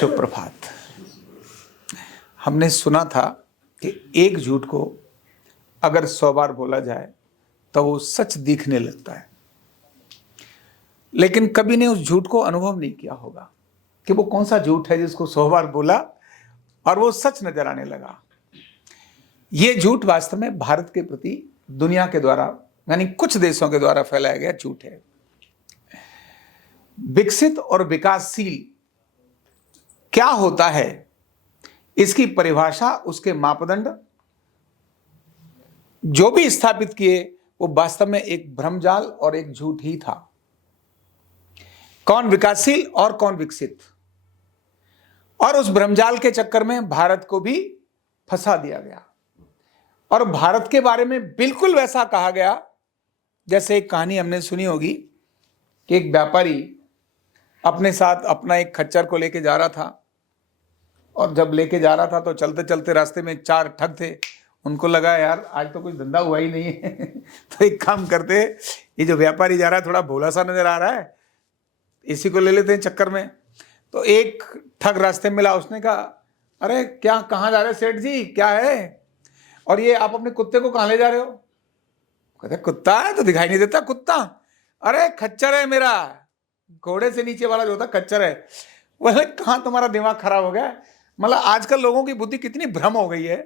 सुप्रभात। हमने सुना था कि एक झूठ को अगर 100 बार बोला जाए तो वो सच दिखने लगता है, लेकिन कभी ने उस झूठ को अनुभव नहीं किया होगा कि वो कौन सा झूठ है जिसको 100 बार बोला और वो सच नजर आने लगा। ये झूठ वास्तव में भारत के प्रति दुनिया के द्वारा यानी कुछ देशों के द्वारा फैलाया गया झूठ है। विकसित और विकासशील क्या होता है, इसकी परिभाषा, उसके मापदंड जो भी स्थापित किए वो वास्तव में एक भ्रमजाल और एक झूठ ही था। कौन विकासशील और कौन विकसित, और उस भ्रमजाल के चक्कर में भारत को भी फंसा दिया गया और भारत के बारे में बिल्कुल वैसा कहा गया जैसे एक कहानी हमने सुनी होगी कि एक व्यापारी अपने साथ अपना एक खच्चर को लेके जा रहा था और जब लेके जा रहा था तो चलते चलते रास्ते में 4 ठग थे। उनको लगा यार आज तो कुछ धंधा हुआ ही नहीं है तो एक काम करते, ये जो व्यापारी जा रहा है थोड़ा भोला सा नजर आ रहा है, इसी को ले लेते हैं चक्कर में। तो एक ठग रास्ते में मिला, उसने कहा अरे क्या, कहाँ जा रहे सेठ जी, क्या है, और ये आप अपने कुत्ते को कहाँ ले जा रहे हो? कहते कुत्ता है तो दिखाई नहीं देता कुत्ता, अरे खच्चर है मेरा, घोड़े से नीचे वाला जो होता खच्चर है। बोले कहाँ तुम्हारा दिमाग खराब हो गया? मतलब आजकल लोगों की बुद्धि कितनी भ्रम हो गई है,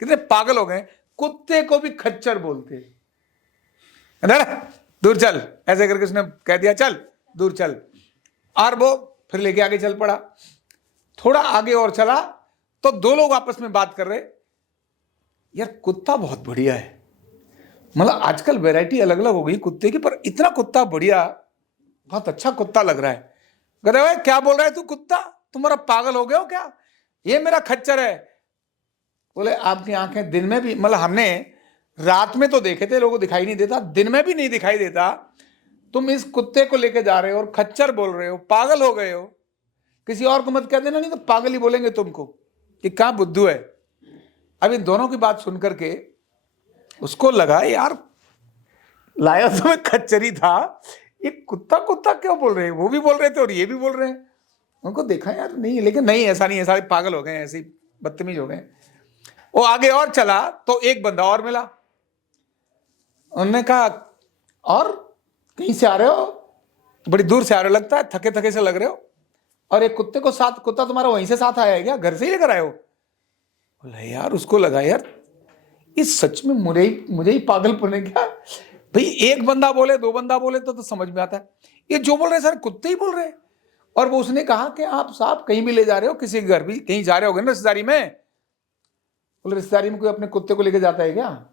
कितने पागल हो गए, कुत्ते को भी खच्चर बोलते। दूर चल, ऐसे करके उसने कह दिया चल दूर चल, और वो फिर लेके आगे चल पड़ा। थोड़ा आगे और चला तो 2 लोग आपस में बात कर रहे, यार कुत्ता बहुत बढ़िया है, मतलब आजकल वैरायटी अलग अलग हो गई कुत्ते की, पर इतना कुत्ता बढ़िया, बहुत अच्छा कुत्ता लग रहा है। कहते भाई क्या बोल रहा है तू, कुत्ता तुम्हारा पागल हो गया हो क्या, ये मेरा खच्चर है। बोले आपकी आंखें दिन में भी, मतलब हमने रात में तो देखे थे, लोगों को दिखाई नहीं देता, दिन में भी नहीं दिखाई देता, तुम इस कुत्ते को लेके जा रहे हो और खच्चर बोल रहे हो, पागल हो गए हो। किसी और को मत कह देना, नहीं तो पागल ही बोलेंगे तुमको कि कहां बुद्धू है। अब इन दोनों की बात सुनकर के उसको लगा यार लाया तो मैं खच्चर ही था, ये कुत्ता कुत्ता क्यों बोल रहे हैं, वो भी बोल रहे थे और ये भी बोल रहे हैं। उनको देखा यार नहीं, लेकिन नहीं ऐसा नहीं है, सारे पागल हो गए, ऐसे ही बदतमीज हो गए। वो आगे और चला तो एक बंदा और मिला, उन्होंने कहा और कहीं से आ रहे हो, बड़ी दूर से आ रहे हो, लगता है थके थके से लग रहे हो, और एक कुत्ते को साथ, कुत्ता तुम्हारा वहीं से साथ आया है क्या, घर से ही लेकर आए हो? बोले यार, उसको लगा यार इस सच में मुझे ही पागलपन है क्या भाई, एक बंदा बोले 2 बंदा बोले तो समझ में आता है, ये जो बोल रहे हैं सारे कुत्ते ही बोल रहे हैं। और वो उसने कहा कि आप साहब कहीं भी ले जा रहे हो, किसी के घर भी कहीं जा रहे हो ना रिश्तेदारी में? बोले रिश्तेदारी में कोई अपने कुत्ते को लेके जाता है क्या?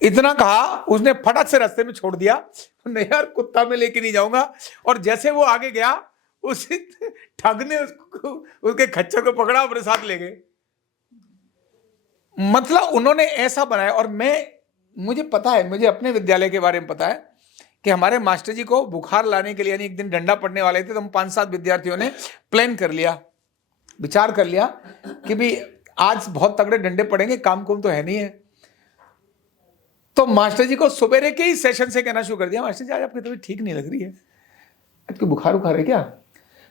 इतना कहा उसने फटाक से रास्ते में छोड़ दिया, नहीं यार कुत्ता में लेके नहीं जाऊंगा। और जैसे वो आगे गया उसी ठग ने उसके खच्चर को पकड़ा, अपने साथ ले गए। मतलब उन्होंने ऐसा बनाया। और मुझे पता है, मुझे अपने विद्यालय के बारे में पता है कि हमारे मास्टर जी को बुखार लाने के लिए, यानी एक दिन डंडा पड़ने वाले थे, तो हम 5-7 विद्यार्थियों ने प्लान कर लिया, विचार कर लिया कि भी आज बहुत तगड़े डंडे पड़ेंगे, काम कुम तो है नहीं है। तो मास्टर जी को सवेरे के ही सेशन से कहना शुरू कर दिया, मास्टर जी आज आपकी तबीयत ठीक नहीं लग रही है, आपकी बुखार उखार है क्या?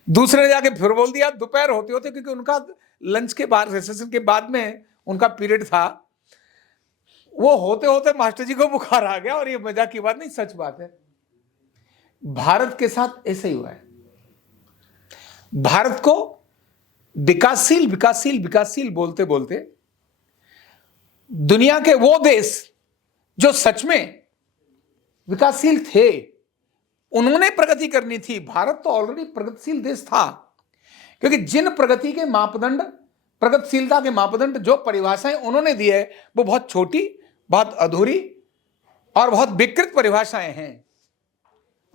दूसरे ने जाके फिर बोल दिया, दोपहर होते होते, क्योंकि उनका लंच के बाद, सेशन के बाद में उनका पीरियड था, वो होते होते मास्टर जी को बुखार आ गया। और ये मजाक की बात नहीं, सच बात है। भारत के साथ ऐसे ही हुआ है। भारत को विकासशील विकासशील विकासशील बोलते बोलते दुनिया के वो देश जो सच में विकासशील थे, उन्होंने प्रगति करनी थी। भारत तो ऑलरेडी प्रगतिशील देश था, क्योंकि जिन प्रगति के मापदंड, प्रगतिशीलता के मापदंड, जो परिभाषाएं उन्होंने दी है, वो बहुत छोटी, बहुत अधूरी और बहुत विकृत परिभाषाएं हैं।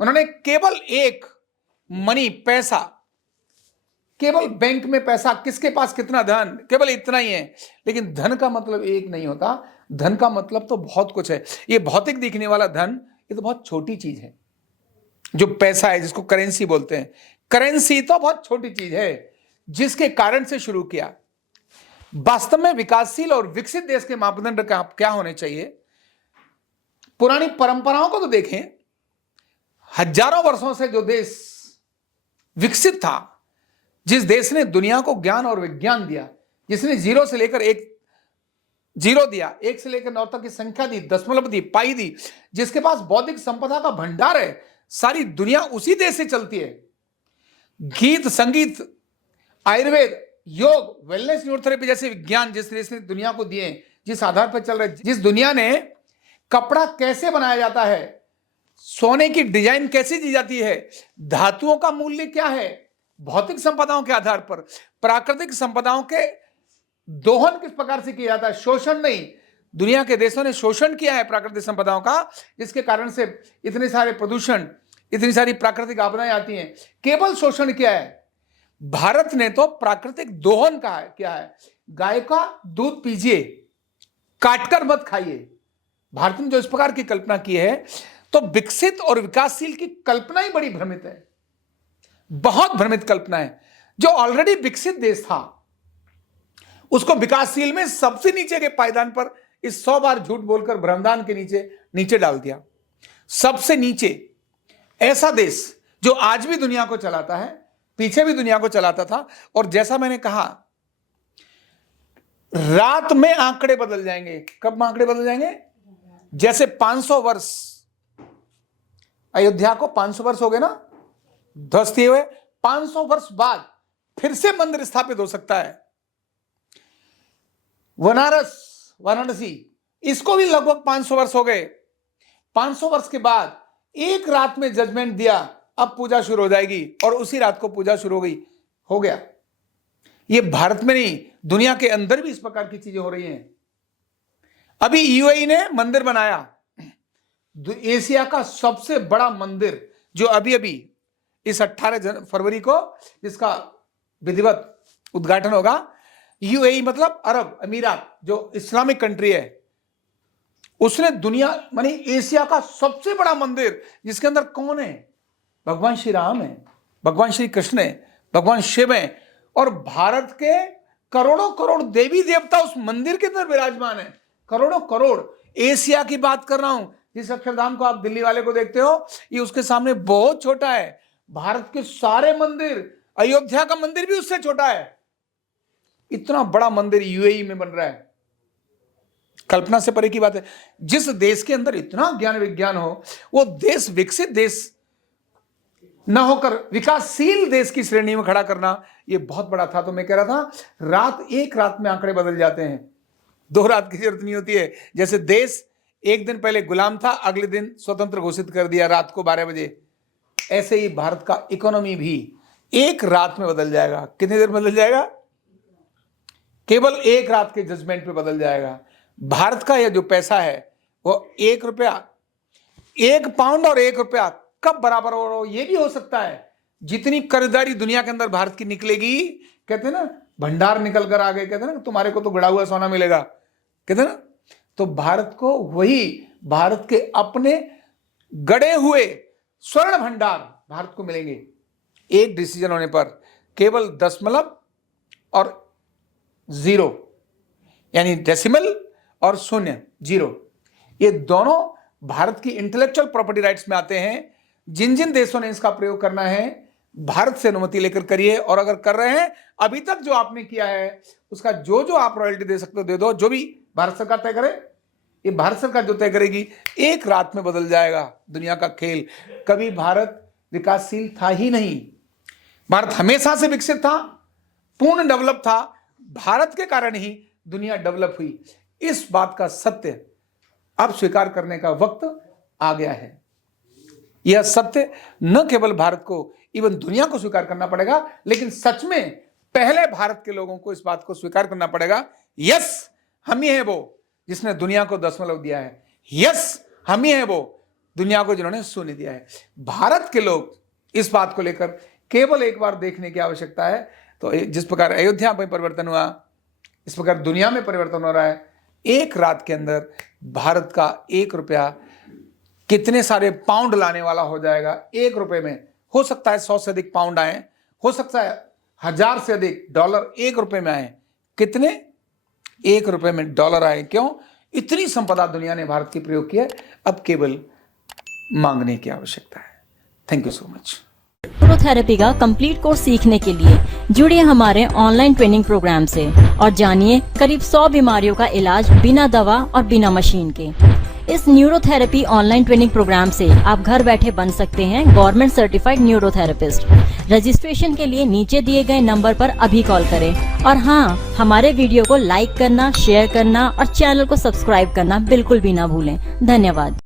उन्होंने केवल एक मनी, पैसा, केवल बैंक में पैसा, किसके पास कितना धन, केवल इतना ही है। लेकिन धन का मतलब एक नहीं होता, धन का मतलब तो बहुत कुछ है। ये भौतिक दिखने वाला धन, ये तो बहुत छोटी चीज है। जो पैसा है, जिसको करेंसी बोलते हैं, करेंसी तो बहुत छोटी चीज है, जिसके कारण से शुरू किया। वास्तव में विकासशील और विकसित देश के मापदंड क्या होने चाहिए? पुरानी परंपराओं को तो देखें, हजारों वर्षों से जो देश विकसित था, जिस देश ने दुनिया को ज्ञान और विज्ञान दिया, जिसने 0 से लेकर 1 0 दिया, 1 से लेकर 9 तक की संख्या दी, दशमलव दी, पाई दी, जिसके पास बौद्धिक संपदा का भंडार है, सारी दुनिया उसी देश से चलती है। गीत, संगीत, आयुर्वेद, योग, वेलनेस, न्यूरोथेरेपी जैसे विज्ञान जिस देश ने दुनिया को दिए, जिस आधार पर चल रहे, जिस दुनिया ने कपड़ा कैसे बनाया जाता है, सोने की डिजाइन कैसे दी जाती है, धातुओं का मूल्य क्या है, भौतिक संपदाओं के आधार पर, प्राकृतिक संपदाओं के दोहन किस प्रकार से किया जाता है, शोषण नहीं, दुनिया के देशों ने शोषण किया है प्राकृतिक संपदाओं का, जिसके कारण से इतने सारे प्रदूषण, इतनी सारी प्राकृतिक आपदाएं आती हैं। केवल शोषण किया है, भारत ने तो प्राकृतिक दोहन कहा है, क्या है, गाय का दूध पीजिए, काटकर मत खाइए। भारत ने जो इस प्रकार की कल्पना की है, तो विकसित और विकासशील की कल्पना ही बड़ी भ्रमित है, बहुत भ्रमित कल्पना है। जो ऑलरेडी विकसित देश था उसको विकासशील में सबसे नीचे के पायदान पर इस 100 बार झूठ बोलकर भ्रमदान के नीचे डाल दिया। सबसे नीचे ऐसा देश जो आज भी दुनिया को चलाता है, पीछे भी दुनिया को चलाता था, और जैसा मैंने कहा रात में आंकड़े बदल जाएंगे। कब आंकड़े बदल जाएंगे? जैसे 500 वर्ष, अयोध्या को 500 वर्ष हो गए ना ध्वस्त किए हुए, 500 वर्ष बाद फिर से मंदिर स्थापित हो सकता है। वाराणसी, इसको भी लगभग 500 वर्ष हो गए। 500 वर्ष के बाद एक रात में जजमेंट दिया, अब पूजा शुरू हो जाएगी, और उसी रात को पूजा शुरू हो गया। ये भारत में नहीं, दुनिया के अंदर भी इस प्रकार की चीजें हो रही हैं। अभी यूएई ने मंदिर बनाया, एशिया का सबसे बड़ा मंदिर, जो अभी अभी इस 18 फरवरी को जिसका विधिवत उद्घाटन होगा। यूएई मतलब अरब अमीरात, जो इस्लामिक कंट्री है, उसने दुनिया मानी एशिया का सबसे बड़ा मंदिर, जिसके अंदर कौन है? भगवान श्री राम है, भगवान श्री कृष्ण है, भगवान शिव है, और भारत के करोड़ों करोड़ देवी देवता उस मंदिर के अंदर विराजमान है। करोड़ों करोड़। एशिया की बात कर रहा हूं। जिस अक्षरधाम को आप दिल्ली वाले को देखते हो, ये उसके सामने बहुत छोटा है। भारत के सारे मंदिर, अयोध्या का मंदिर भी उससे छोटा है। इतना बड़ा मंदिर यूएई में बन रहा है, कल्पना से परे की बात है। जिस देश के अंदर इतना ज्ञान विज्ञान हो, वो देश विकसित देश न होकर विकासशील देश की श्रेणी में खड़ा करना, ये बहुत बड़ा था। तो मैं कह रहा था, एक रात में आंकड़े बदल जाते हैं, 2 रात की जरूरत नहीं होती है। जैसे देश एक दिन पहले गुलाम था, अगले दिन स्वतंत्र घोषित कर दिया रात को 12 बजे, ऐसे ही भारत का इकोनॉमी भी एक रात में बदल जाएगा। कितनी देर बदल जाएगा? केवल एक रात के जजमेंट पे बदल जाएगा। भारत का यह जो पैसा है, वो 1 रुपया, 1 पाउंड और 1 रुपया कब बराबर हो, ये भी हो सकता है। जितनी खरीदारी दुनिया के अंदर भारत की निकलेगी, कहते हैं ना भंडार निकल कर आ गए, कहते हैं ना तुम्हारे को तो गड़ा हुआ सोना मिलेगा, कहते हैं ना। तो भारत को वही, भारत के अपने गड़े हुए स्वर्ण भंडार भारत को मिलेंगे। एक डिसीजन होने पर केवल दशमलव और 0, यानी डेसिमल और 0, ये दोनों भारत की इंटेलेक्चुअल प्रॉपर्टी राइट्स में आते हैं। जिन जिन देशों ने इसका प्रयोग करना है, भारत से अनुमति लेकर करिए, और अगर कर रहे हैं, अभी तक जो आपने किया है उसका जो आप रॉयल्टी दे सकते हो दे दो। जो भी भारत सरकार तय करे, ये भारत सरकार जो तय करेगी, एक रात में बदल जाएगा दुनिया का खेल। कभी भारत विकासशील था ही नहीं, भारत हमेशा से विकसित था, पूर्ण डेवलप था। भारत के कारण ही दुनिया डेवलप हुई। इस बात का सत्य अब स्वीकार करने का वक्त आ गया है। यह सत्य न केवल भारत को, इवन दुनिया को स्वीकार करना पड़ेगा, लेकिन सच में पहले भारत के लोगों को इस बात को स्वीकार करना पड़ेगा। यस, हम ही है वो जिसने दुनिया को दशमलव दिया है। यस, हम ही है वो दुनिया को जिन्होंने शून्य दिया है। भारत के लोग इस बात को लेकर केवल एक बार देखने की आवश्यकता है। तो जिस प्रकार अयोध्या में परिवर्तन हुआ, इस प्रकार दुनिया में परिवर्तन हो रहा है। एक रात के अंदर भारत का 1 रुपया कितने सारे पाउंड लाने वाला हो जाएगा। 1 रुपए में हो सकता है 100 से अधिक पाउंड आए, हो सकता है 1000 से अधिक डॉलर 1 रुपए में आए। कितने? 1 रुपए में डॉलर आए। क्यों? इतनी संपदा दुनिया ने भारत की प्रयोग की है। अब केवल मांगने की आवश्यकता है। Thank you so much. Neurotherapy का कंप्लीट कोर्स सीखने के लिए जुड़िए हमारे ऑनलाइन ट्रेनिंग प्रोग्राम से और जानिए करीब 100 बीमारियों का इलाज बिना दवा और बिना मशीन के। इस न्यूरोथेरेपी ऑनलाइन ट्रेनिंग प्रोग्राम से आप घर बैठे बन सकते हैं गवर्नमेंट सर्टिफाइड न्यूरोथेरेपिस्ट। रजिस्ट्रेशन के लिए नीचे दिए गए नंबर पर अभी कॉल करें और हाँ, हमारे वीडियो को लाइक करना, शेयर करना और चैनल को सब्सक्राइब करना बिल्कुल भी ना भूलें। धन्यवाद।